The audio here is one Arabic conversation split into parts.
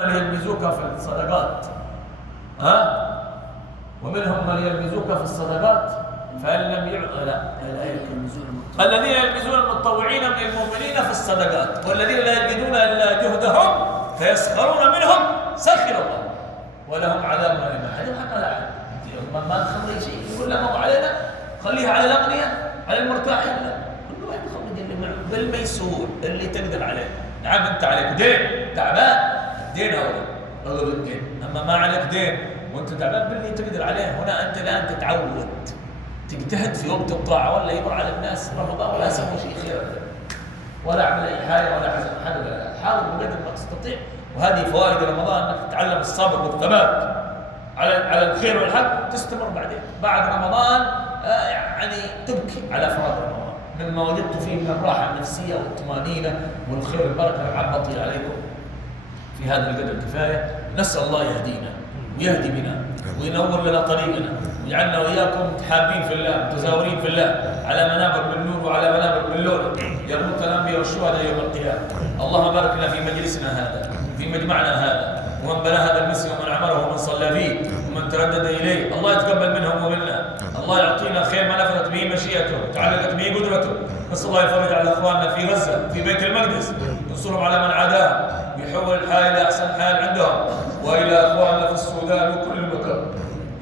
من يلمزوك في الصدقات ومنهم من يلمزوك في الصدقات فإن لم الذين يلمزون المتطوعين من المؤمنين في الصدقات والذين لا يجدون إلا جهدهم فيسخرون منهم سخر الله ولهم عذاب أليم. هذا حق لا أحد ما تخلي شيء يقول له ما علينا خليها على الأغنياء على المرتاحين. لا، كل واحد يخرج اللي معه بالميسور اللي تقدر عليه. نعم أنت عليك دين تعبان دين أولى الدين، أما ما عليك دين وأنت تعبان باللي تقدر عليه. هنا أنت الآن تتعود تجتهد في وقت الطاعة ولا يمر على الناس رمضان ولا سوي شيء خير ولا أعمل أي حاجة ولا عزم حاجة ولا لا. حاول بقدر ما تستطيع، وهذه فوائد رمضان أنك تتعلم الصبر والثبات على الخير والحق. تستمر بعد رمضان يعني تبكي على فراغ رمضان مما وجدت فيه من الراحة النفسية والطمأنينة والخير والبركة. العبطي عليكم في هذا القدر كفاية. نسأل الله يهدينا ويهدي بنا وينور لنا طريقنا ويجعلنا وإياكم متحابين في الله متزاورين في الله على منابر من نور وعلى منابر من لؤلؤ يغوث الأنبياء والشهداء يوم القيامة. اللهم بارك لنا في مجلسنا هذا في مجمعنا هذا ومن بنى هذا المسجد ومن عمره ومن صلى فيه ومن تردد إليه. الله يتقبل منهم ومنا. الله يعطينا خير ما نفذت به مشيئته وتعلقت به قدرته. نسأل الله يفرج على إخواننا في غزة في بيت المقدس ينصرهم على من عاداهم ويحول الحال إلى أحسن حال عندهم وإلى إخواننا في السودان وكل مكان.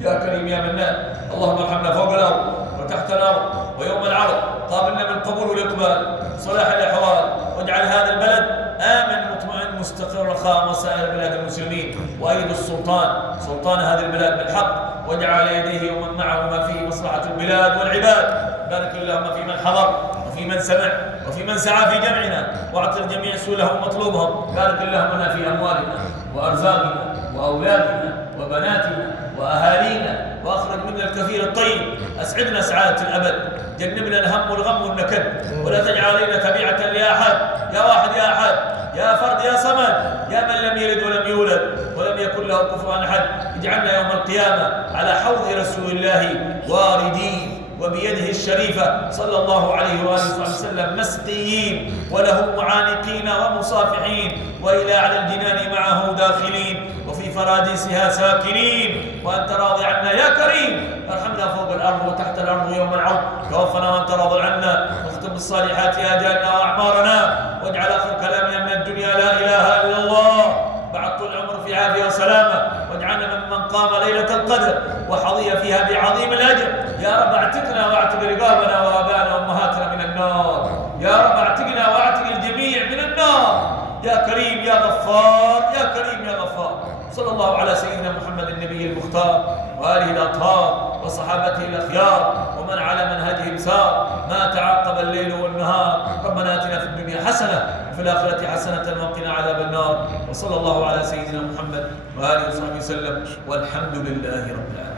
يا كريم يا منان اللهم ارحمنا فوق الأرض وتحت الأرض ويوم العرض. قابلنا بالقبول والإقبال صلاح الأحوال واجعل هذا البلد آمن مطمئن مستقر رخاء وسائر بلاد المسلمين. وأيد سلطان هذه البلاد بالحق واجعل يديه ومن معه ما فيه مصلحة البلاد والعباد. بارك اللهم في من حضر وفي من سمع وفي من سعى في جمعنا واعطي الجميع سؤلهم ومطلوبهم. بارك اللهم لنا في أموالنا وأرزاقنا وأولادنا وبناتنا وأهالينا وأخرج منا الكثير الطيب. أسعدنا سعادة الأبد. جنبنا الهم والغم والنكد ولا تجعل علينا تبيعة لأحد. يا واحد يا أحد يا فرد يا صمد يا من لم يلد ولم يولد ولم يكن له كفوا أحد. اجعلنا يوم القيامة على حوض رسول الله واردين وبيده الشريفة صلى الله عليه وآله وسلم مسقيين وله معانقين ومصافحين وإلى أعلى الجنان معه داخلين وفي فراديسها ساكنين. وأنت راضي عنا يا كريم. ارحمنا فوق الأرض وتحت الأرض يوم العرض. توفنا وأنت راض عنا واختم بالصالحات آجالنا وأعمارنا واجعل آخر كلامنا من الدنيا لا إله إلا الله. بعد طول العمر في عافية وسلامة واجعلنا ممن قام ليلة القدر وحظي فيها بعظيم الأجر. يا رب اعتقنا واعتق رقابنا وآباءنا وأمهاتنا من النار. يا رب اعتقنا واعتق الجميع من النار. يا كريم يا غفار يا كريم يا غفار. صلى الله على سيدنا محمد النبي المختار وآله الأطهار وصحابته الأخيار ومن على منهجهم سار ما تعاقب الليل والنهار. ربنا آتنا في الدنيا حسنة وفي الآخرة حسنة وقنا عذاب النار. وصلى الله على سيدنا محمد وآله وصحبه وسلم والحمد لله رب العالمين.